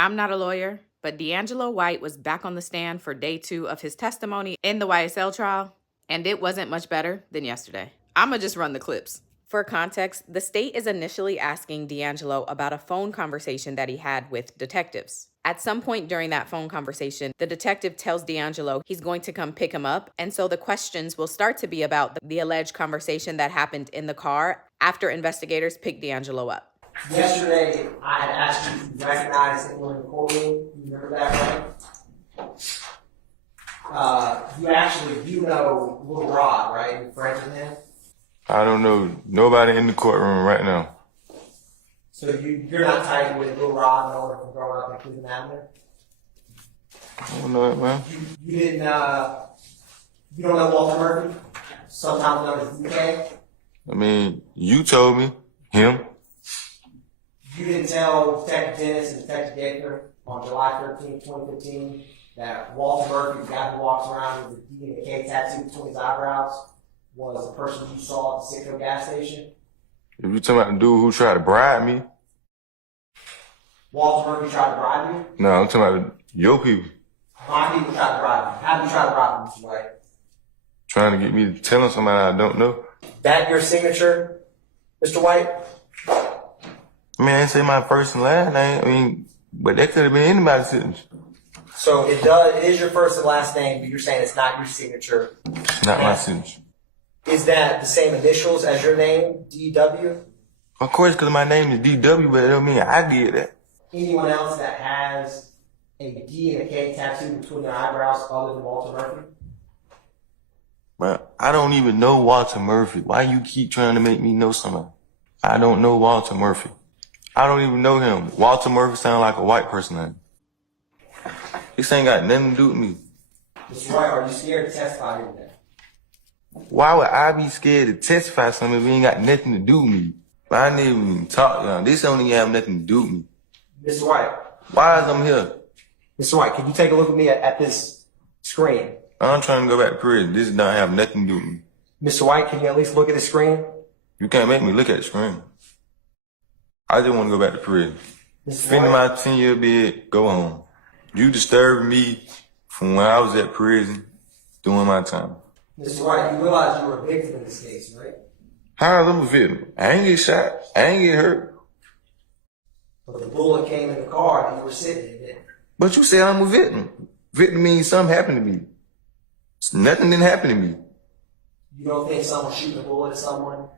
I'm not a lawyer, but D'Angelo White was back on the stand for day 2 of his testimony in the YSL trial, and it wasn't much better than yesterday. I'ma just run the clips. For context, the state is initially asking D'Angelo about a phone conversation that he had with detectives. At some point during that phone conversation, the detective tells D'Angelo he's going to come pick him up, and so the questions will start to be about the alleged conversation that happened in the car after investigators picked D'Angelo up. Yesterday, I had asked you to recognize that we're in the courtroom. You remember that, right? You know Little Rod, right? You're friends with him? I don't know nobody in the courtroom right now. So you're not tight with Little Rod, no one from growing up in Cleveland Avenue? I don't know it, man. You didn't, you don't know Walter Murphy? Sometimes known as DK? I mean, you told me, him. You didn't tell Detective Dennis and Detective Gaither on July 13, 2015, that Walter Murphy, the guy who walks around with a D and a K tattoo between his eyebrows, was the person you saw at the Citgo gas station? If you talking about the dude who tried to bribe me. Walter Murphy tried to bribe you? No, I'm talking about your people. My people tried to bribe you. How did you try to bribe me, Mr. White? Trying to get me to tell him somebody I don't know. That your signature, Mr. White? I mean, I didn't say my first and last name. I mean, but that could have been anybody's signature. So it is your first and last name, but you're saying it's not your signature. Not my signature. Is that the same initials as your name, DW? Of course, because my name is DW, but it don't mean I did that. Anyone else that has a D and a K tattoo between their eyebrows other than Walter Murphy? But I don't even know Walter Murphy. Why you keep trying to make me know somebody? I don't know Walter Murphy. I don't even know him. Walter Murphy sounds like a white person name. This ain't got nothing to do with me. Mr. White, are you scared to testify here today? Why would I be scared to testify something if it ain't got nothing to do with me? I didn't even talk, y'all. This don't even have nothing to do with me. Mr. White. Why is I'm here? Mr. White, can you take a look at me at this screen? I'm trying to go back to prison. This don't have nothing to do with me. Mr. White, can you at least look at the screen? You can't make me look at the screen. I just want to go back to prison. Mr. Finish White. my 10-year bid, go home. You disturbed me from when I was at prison doing my time. Mr. White, you realize you were a victim in this case, right? How am I a victim? I ain't get shot. I ain't get hurt. But the bullet came in the car that you were sitting in, didn't it? But you said I'm a victim. Victim means something happened to me. Nothing didn't happen to me. You don't think someone shooting a bullet at someone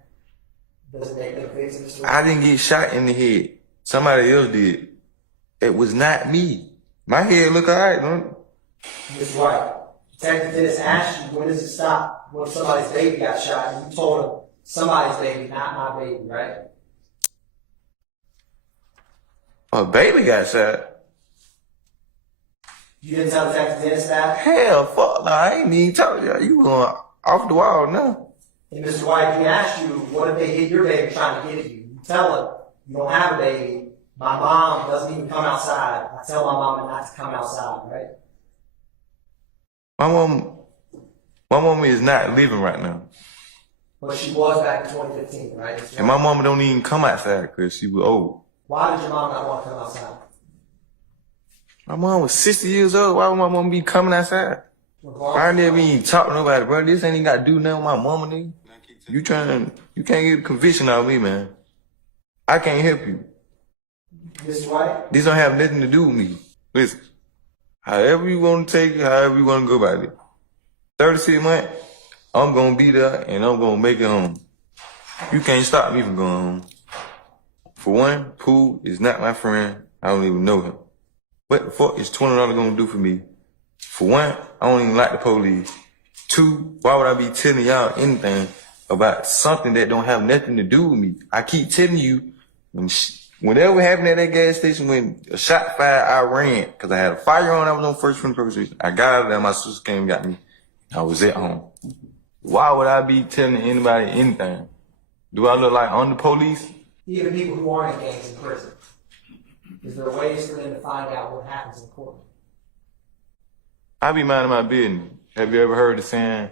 doesn't make them a victim, Mr. White? I didn't get shot in the head. Somebody else did. It was not me. My head look alright, don't it? Mr. White, Detective Dennis asked you, when does it stop when somebody's baby got shot? And you told him, somebody's baby, not my baby, right? A baby got shot. You didn't tell Detective Dennis that? Hell, fuck, no, I ain't even talking to you. You going off the wall now. And Mr. White, he asked you, what if they hit your baby trying to get at you? You tell him, you don't have a baby. My mom doesn't even come outside. I tell my mama not to come outside, right? My mom is not living right now. But she was back in 2015, right? And my mama don't even come outside because she was old. Why did your mom not want to come outside? My mom was 60 years old. Why would my mama be coming outside? I never even talk to nobody, bro. This ain't even got to do nothing with my mama, nigga. You can't get a conviction out of me, man. I can't help you. Mr. White? This don't have nothing to do with me. Listen, however you want to take it, however you want to go about it. 36 months, I'm going to be there and I'm going to make it home. You can't stop me from going home. For one, Pooh is not my friend. I don't even know him. What the fuck is $20 going to do for me? For one, I don't even like the police. Two, why would I be telling y'all anything about something that don't have nothing to do with me? I keep telling you, whenever happened at that gas station, when a shot fired, I ran. Because I had a firearm, I was on first friend conversation. I got out of there, my sister came and got me. I was at home. Why would I be telling anybody anything? Do I look like I'm the police? Even people who aren't in gangs in prison. Is there ways for them to find out what happens in court? I be minding my business. Have you ever heard the saying,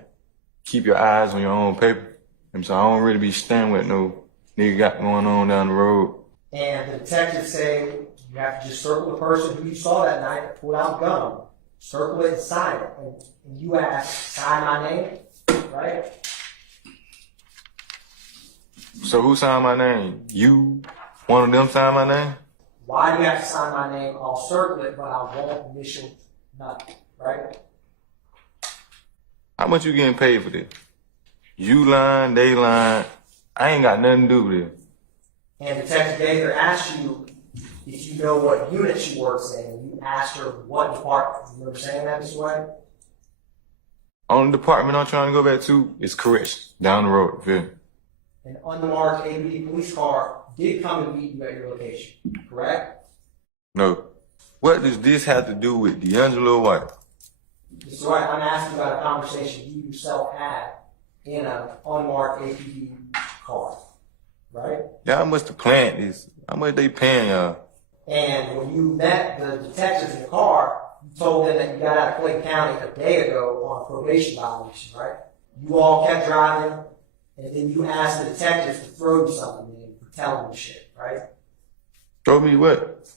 keep your eyes on your own paper? And so I don't really be standing with no nigga got going on down the road. And the detectives say You have to just circle the person who you saw that night that pulled out the gun. Circle it and sign it. And you ask, sign my name, right? So who signed my name? You? One of them signed my name? Why do you have to sign my name? I'll circle it, but I won't initial nothing, right? How much you getting paid for this? You lying, they lying. I ain't got nothing to do with it. And Detective Gaither asked you if you know what unit she works in, and you asked her what department. You remember saying that, Mr. White? Only department I'm trying to go back to is correction, down the road, feel me? An unmarked ABD police car did come and meet you at your location, correct? No. What does this have to do with D'Angelo White? Mr. White, I'm asking about a conversation you yourself had in an unmarked APD car, right? Y'all must have planned this. How much they paying y'all? And when you met the detectives in the car, you told them that you got out of Clayton County a day ago on a probation violation, right? You all kept driving, and then you asked the detectives to throw you something in for telling you shit, right? Throw me what?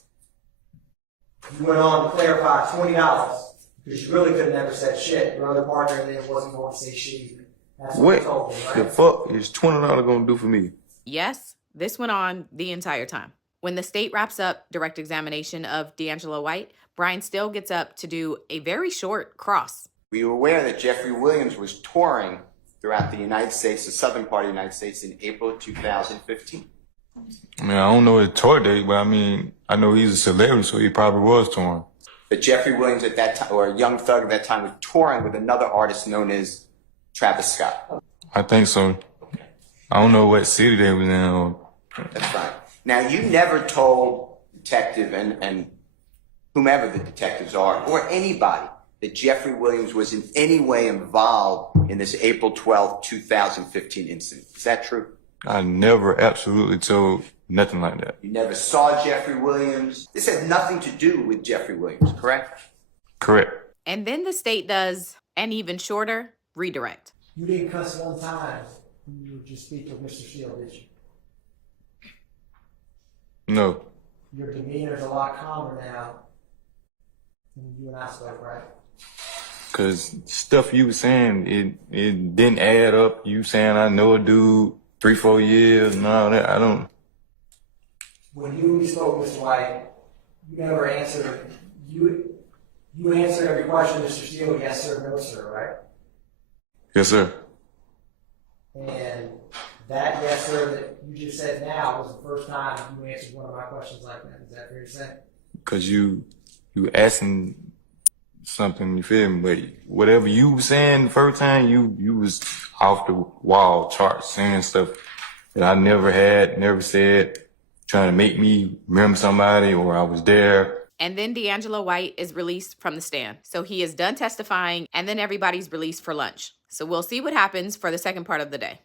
You went on to clarify $20 because you really could have never said shit. Your other partner in there wasn't going to say shit either. That's what you told them, right? The fuck is $20 gonna do for me? Yes, this went on the entire time. When the state wraps up direct examination of D'Angelo White, Brian still gets up to do a very short cross. Were you aware that Jeffrey Williams was touring throughout the United States, the southern part of the United States, in April of 2015? I mean, I don't know his tour date, but I mean, I know he's a celebrity, so he probably was touring. But Jeffrey Williams at that time, or Young Thug at that time, was touring with another artist known as Travis Scott. I think so. I don't know what city they was in. That's right. Now, you never told detective and whomever the detectives are, or anybody, that Jeffrey Williams was in any way involved in this April 12, 2015 incident. Is that true? I never absolutely told nothing like that. You never saw Jeffrey Williams. This had nothing to do with Jeffrey Williams, correct? Correct. And then the state does an even shorter redirect. You didn't cuss one time when you would just speak with Mr. Steele, did you? No. Your demeanor's a lot calmer now than you and I spoke, right? Cause stuff you was saying, it didn't add up. You saying I know a dude 3-4 years and all that. I don't. When you spoke, Mr. White, you never answered. You answered every question, Mr. Steele, yes sir, no sir, right? Yes, sir. And that yes sir that you just said now was the first time you answered one of my questions like that. Is that fair to say? Cause you asking something, you feel me? But whatever you was saying the first time, you was off the wall chart saying stuff that I never said, trying to make me remember somebody or I was there. And then D'Angelo White is released from the stand. So he is done testifying, and then everybody's released for lunch. So we'll see what happens for the second part of the day.